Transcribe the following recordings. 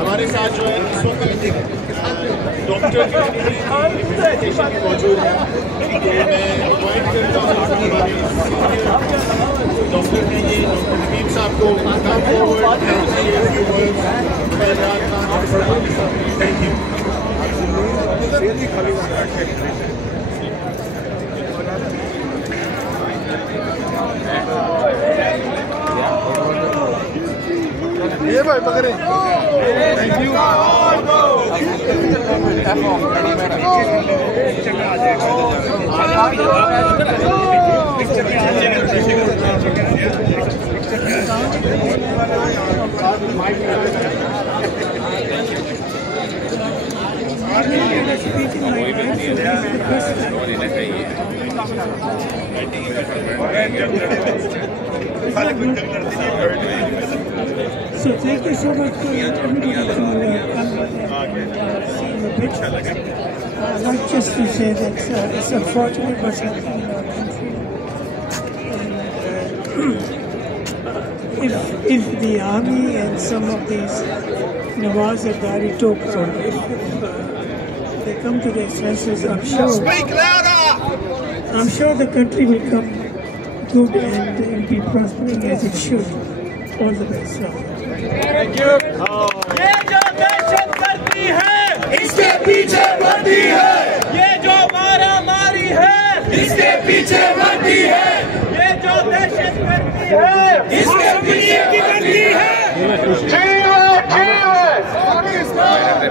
हमारे साथ जो है इस वक्त डॉक्टर मौजूद है, तो मैं इन्वाइट करता हूँ हमारे डॉक्टर ने ये डॉक्टर हबीब साहब को थैंक यू। ये भाई पकड़े, thank you. So thank you so much for everybody to come see the picture. I'd like just to say that it's unfortunate what's happening in our country. And if the army and some of these Nawaz Ghari Tokra, if they come to their senses, I'm sure the country will come good and be prospering as it should. All the best. Thank you. ये जो दहशत गर्दी है, इसके पीछे वर्दी है। ये जो मारा मारी है, इसके पीछे वर्दी है। ये जो दहशत गर्दी है, इसके पीछे वर्दी है। जीवे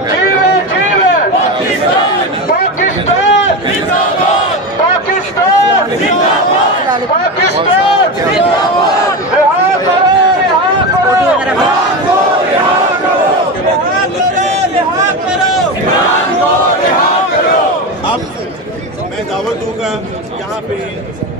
जीवे जीवे जीवे पाकिस्तान पाकिस्तान जिंदाबाद पाकिस्तान जिंदाबाद पाकिस्तान जिंदाबाद। अब मैं दावत दूंगा यहाँ पे